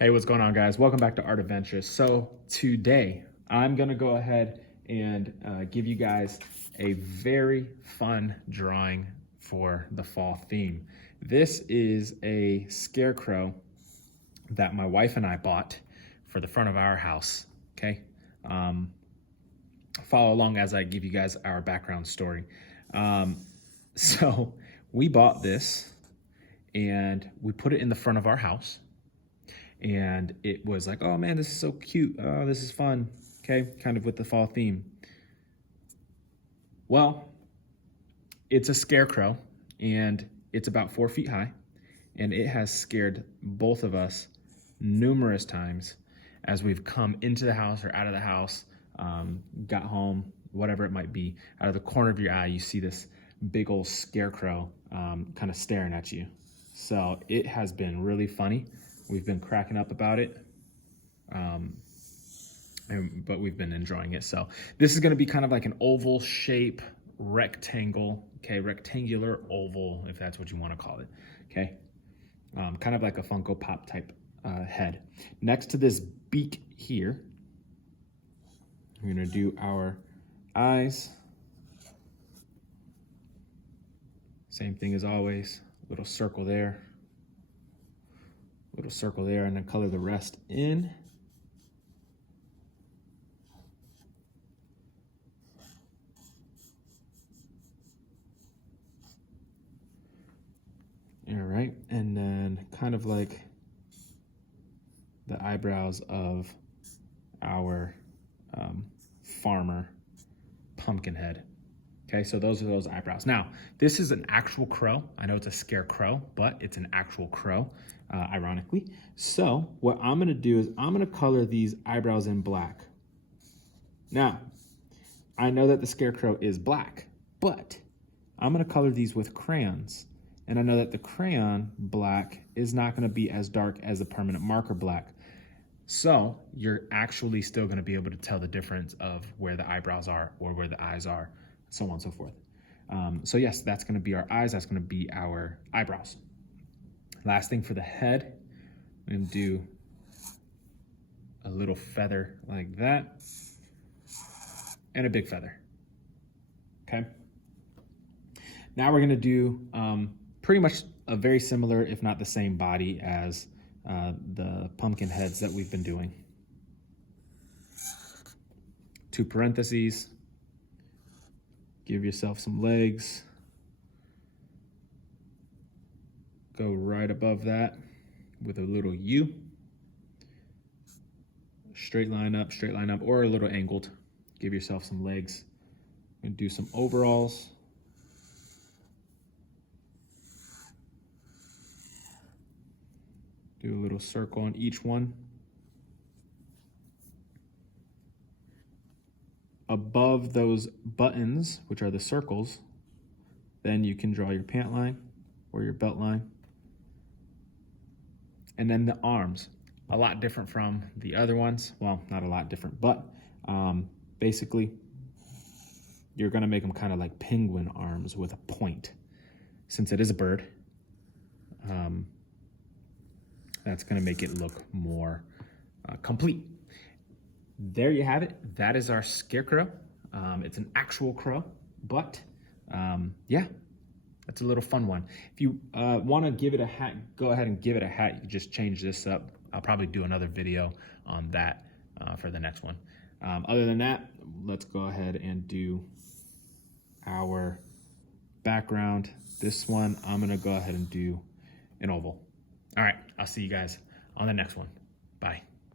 Hey, what's going on, guys? Welcome back to Art Adventures. So today I'm gonna go ahead and give you guys a very fun drawing for the fall theme. This is a scarecrow that my wife and I bought for the front of our house, okay? Follow along as I give you guys our background story. So we bought this and we put it in the front of our house. And it was like, oh man, this is so cute. Oh, this is fun. Okay, kind of with the fall theme. Well, it's a scarecrow and it's about 4 feet high. And it has scared both of us numerous times as we've come into the house or out of the house, got home, whatever it might be. Out of the corner of your eye, you see this big old scarecrow kind of staring at you. So it has been really funny. We've been cracking up about it, but we've been enjoying it. So this is gonna be kind of like an oval shape, rectangle, okay, rectangular oval, if that's what you wanna call it, okay? Kind of like a Funko Pop type head. Next to this beak here, we're gonna do our eyes. Same thing as always, little circle there. Little circle there, and then color the rest in. All right, and then kind of like the eyebrows of our farmer pumpkin head. Okay, so those are those eyebrows. Now, this is an actual crow. I know it's a scarecrow, but it's an actual crow, ironically. So what I'm gonna do is I'm gonna color these eyebrows in black. Now, I know that the scarecrow is black, but I'm gonna color these with crayons. And I know that the crayon black is not gonna be as dark as the permanent marker black. So you're actually still gonna be able to tell the difference of where the eyebrows are or where the eyes are, so on and so forth. So yes, that's gonna be our eyes, that's gonna be our eyebrows. Last thing for the head, I'm gonna do a little feather like that and a big feather, okay? Now we're gonna do pretty much a very similar, if not the same body as the pumpkin heads that we've been doing. 2 parentheses. Give yourself some legs. Go right above that with a little U. Straight line up, or a little angled. Give yourself some legs. I'm gonna do some overalls. Do a little circle on each one. Above those buttons, which are the circles, then you can draw your pant line or your belt line. And then the arms, a lot different from the other ones. Well, not a lot different, but basically you're gonna make them kind of like penguin arms with a point. Since it is a bird, that's gonna make it look more complete. There you have it. That is our scarecrow. It's an actual crow, but yeah, that's a little fun one. If you want to give it a hat, go ahead and give it a hat. You can just change this up. I'll probably do another video on that for the next one. Other than that, let's go ahead and do our background. This one, I'm gonna go ahead and do an oval. All right, I'll see you guys on the next one. Bye.